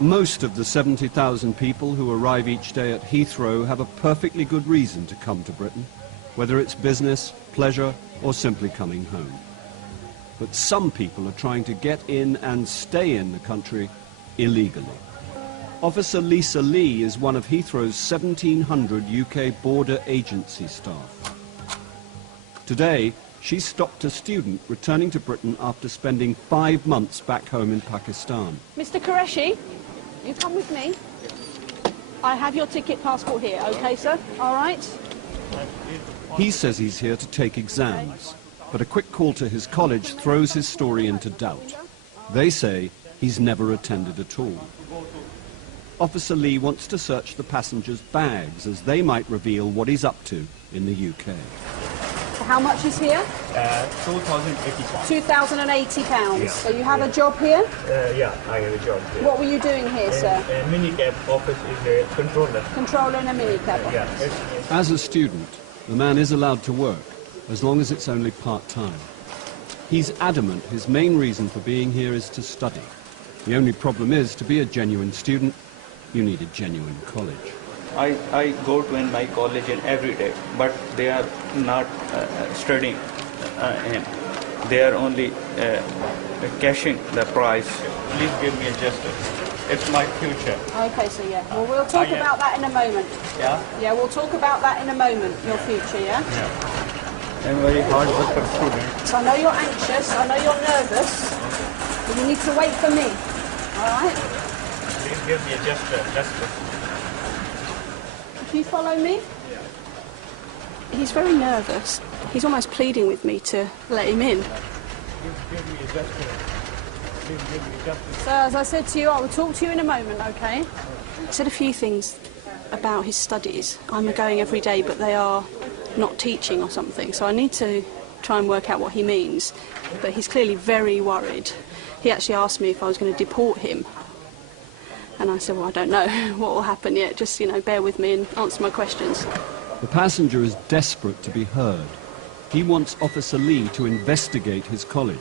Most of the 70,000 people who arrive each day at Heathrow have a perfectly good reason to come to Britain, whether it's business, pleasure, or simply coming home. But some people are trying to get in and stay in the country illegally. Officer Lisa Lee is one of Heathrow's 1,700 UK border agency staff. Today, she stopped a student returning to Britain after spending 5 months back home in Pakistan. Mr. Qureshi, you come with me. I have your ticket passport here, okay, sir? All right? He says he's here to take exams, but a quick call to his college throws his story into doubt. They say he's never attended at all. Officer Lee wants to search the passengers' bags as they might reveal what he's up to in the UK. So how much is here? £2,080. £2,080. Yeah. So you have a job here? Yeah, I have a job here. What were you doing here, sir? Minicab office is a controller. Controller in a minicab office. Yeah. As a student, the man is allowed to work, as long as it's only part-time. He's adamant his main reason for being here is to study. The only problem is, to be a genuine student, you need a genuine college. I go to my college in every day, but they are not studying. They are only cashing the price. Please give me a justice. It's my future. Okay, so yeah. Well, we'll talk about that in a moment. Yeah? Yeah, we'll talk about that in a moment, your future, yeah? Yeah. I'm a very hard worker student. So I know you're anxious, I know you're nervous, but you need to wait for me, all right? Please give me a justice. If you follow me. He's very nervous. He's almost pleading with me to let him in. So as I said to you, I will talk to you in a moment, okay? He said a few things about his studies. I'm going every day, but they are not teaching or something, so I need to try and work out what he means. But he's clearly very worried. He actually asked me if I was going to deport him. And I said, well, I don't know what will happen yet. Just, you know, bear with me and answer my questions. The passenger is desperate to be heard. He wants Officer Lee to investigate his college.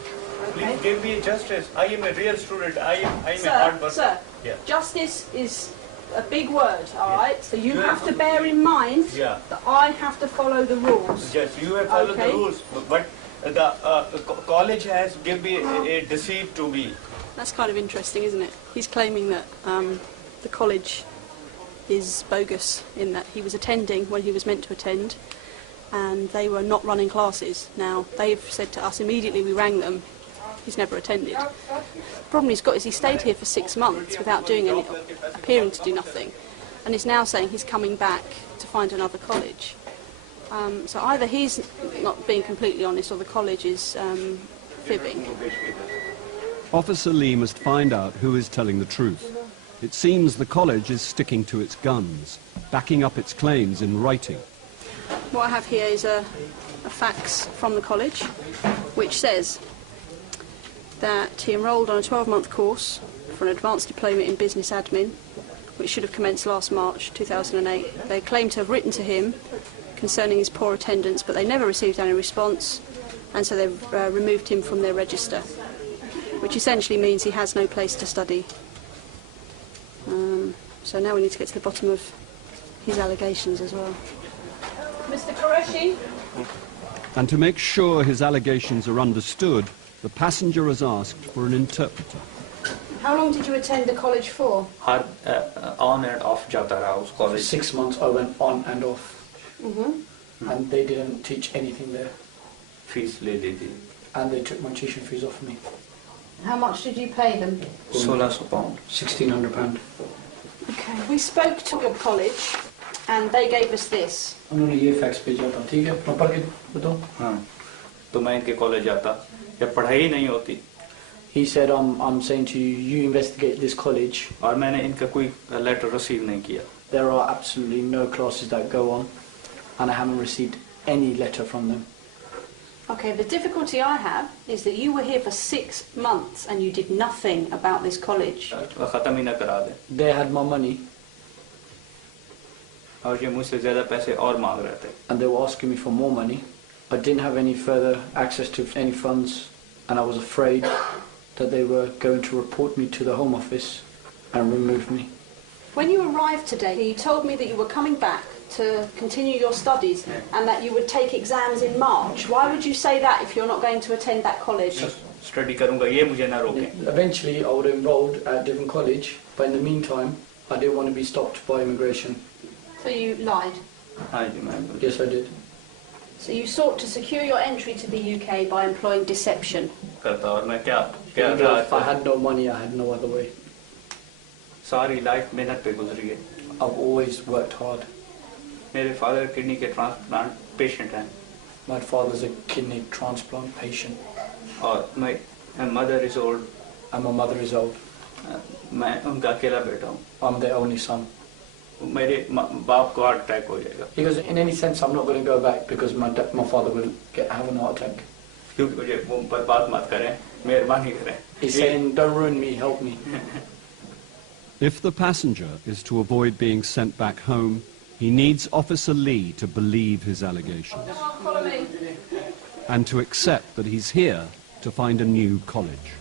Please give me justice. I am a real student. I am a hard worker. Sir, yeah. Justice is a big word, all right? So you have to bear in mind that I have to follow the rules. Yes, you have followed the rules, but the college has given me a deceit to me. That's kind of interesting, isn't it? He's claiming that the college is bogus in that he was attending when he was meant to attend and they were not running classes. Now, they've said to us immediately, we rang them, he's never attended. The problem he's got is he stayed here for 6 months without doing any, appearing to do nothing, and is now saying he's coming back to find another college. So either he's not being completely honest or the college is fibbing. Officer Lee must find out who is telling the truth. It seems the college is sticking to its guns, backing up its claims in writing. What I have here is a fax from the college, which says that he enrolled on a 12-month course for an advanced diploma in business admin, which should have commenced last March 2008. They claim to have written to him concerning his poor attendance, but they never received any response, and so they've removed him from their register, which essentially means he has no place to study. So now we need to get to the bottom of his allegations as well. Mr. Qureshi? And to make sure his allegations are understood, the passenger has asked for an interpreter. How long did you attend the college for? On and off jata raha us college. 6 months I went on and off. And they didn't teach anything there. Fees le li thi. And they took my tuition fees off me. How much did you pay them? £1,600. £1,600. Okay, we spoke to your college and they gave us this. उन्होंने ये fax भेजा था, ठीक है? मैं पढ़ के बताऊं? हाँ, तो मैं इनके कॉलेज जाता या पढ़ाई नहीं होती. He said, I'm saying to you, you investigate this college. और मैंने इनका कोई लेटर रिसीव नहीं किया. There are absolutely no classes that go on, and I haven't received any letter from them. Okay, the difficulty I have is that you were here for 6 months and you did nothing about this college. ख़त्म ही ना करा दे. They had my money. और ये मुझसे ज़्यादा पैसे और मांग रहे थे. And they were asking me for more money. I didn't have any further access to any funds, and I was afraid that they were going to report me to the Home Office and removed me. When you arrived today, you told me that you were coming back to continue your studies and that you would take exams in March. Why would you say that if you're not going to attend that college? Study करूँगा ये मुझे ना रोके. Eventually, I would have enrolled at a different college, but in the meantime, I didn't want to be stopped by immigration. So you lied? हाँ जी ma'am. Yes, I did. So you sought to secure your entry to the UK by employing deception? करता और मैं क्या If I had no money, I had no other way. सारी life मेहनत पे गुजरी है. I've always worked hard. मेरे फादर किडनी के ट्रांसप्लांट पेशेंट हैं. My father's a kidney transplant patient. और my mother is old. And my mother is old. मैं उनका अकेला बेटा हूँ. I'm their only son. मेरे बाप को हार्ट अटैक हो जाएगा. He goes, in any sense, I'm not going to go back because my father will have a heart attack. क्योंकि मुझे वो बर्बाद मत करें, मेहरबानी करें. He's saying, don't ruin me, help me. If the passenger is to avoid being sent back home, he needs Officer Lee to believe his allegations Follow me. and to accept that he's here to find a new college.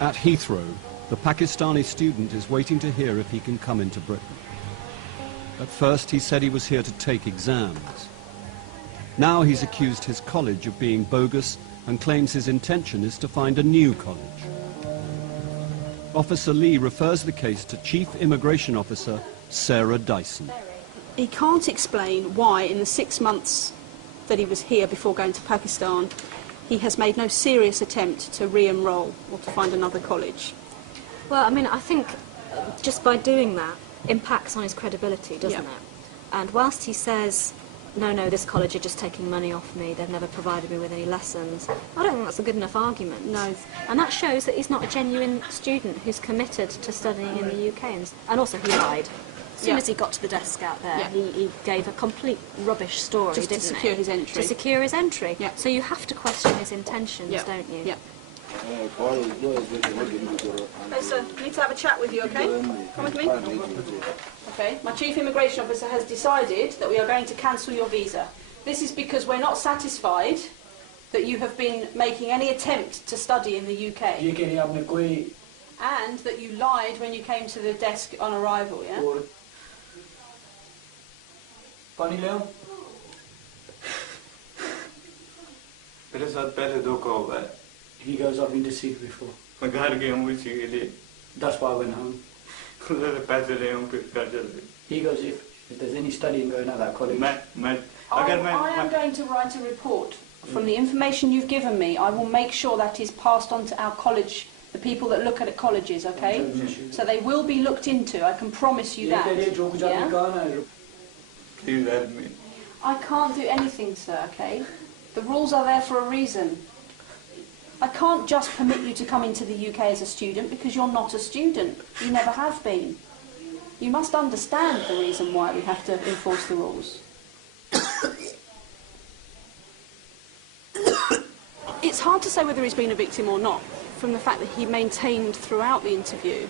At Heathrow, the Pakistani student is waiting to hear if he can come into Britain. At first he said he was here to take exams. Now he's accused his college of being bogus and claims his intention is to find a new college. Officer Lee refers the case to Chief Immigration Officer Sarah Dyson. He can't explain why in the 6 months that he was here before going to Pakistan, he has made no serious attempt to re-enroll or to find another college. Well, I mean, I think just by doing that impacts on his credibility, doesn't Yeah. it? And whilst he says, no, this college are just taking money off me, they've never provided me with any lessons, I don't think that's a good enough argument. No. And that shows that he's not a genuine student who's committed to studying in the UK. And also he lied. As soon Yeah. as he got to the desk out there, Yeah. he gave a complete rubbish story, Just to didn't secure he? his entry. To secure his entry. Yeah. So you have to question his intentions, Yeah. don't you? Yeah. Hey, sir, I need to have a chat with you, okay? Come with me. Okay, my Chief Immigration Officer has decided that we are going to cancel your visa. This is because we're not satisfied that you have been making any attempt to study in the UK ये कह रहे हैं आपने कोई and that you lied when you came to the desk on arrival, yeah? और पानी ले आओ. मेरे साथ पहले धोखा हुआ है. He goes, I've been deceived before. मैं घर गया हूँ इसी के लिए. That's why I went home. पैसे ले हूँ फिर घर चल गए. He goes, if there's any studying going at that college, मैं I अगर मैं am going to write a report. From the information you've given me, I will make sure that is passed on to our college, the people that look at colleges, okay? So they will be looked into, I can promise you ये कह रहे हैं that. जो कुछ आपने Yeah? कहा ना, please help me. I can't do anything, sir, okay? The rules are there for a reason. I can't just permit you to come into the UK as a student because you're not a student. You never have been. You must understand the reason why we have to enforce the rules. It's hard to say whether he's been a victim or not, from the fact that he maintained throughout the interview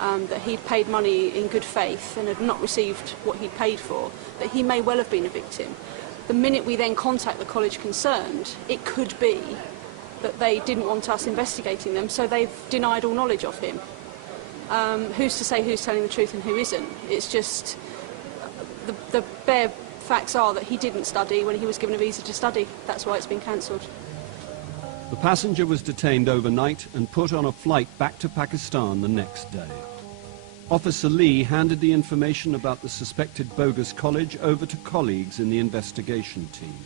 that he'd paid money in good faith and had not received what he'd paid for, that he may well have been a victim. The minute we then contact the college concerned, it could be that they didn't want us investigating them, so they've denied all knowledge of him. Who's to say who's telling the truth and who isn't? It's just the bare facts are that he didn't study when he was given a visa to study. That's why it's been cancelled. The passenger was detained overnight and put on a flight back to Pakistan the next day. Officer Lee handed the information about the suspected bogus college over to colleagues in the investigation team.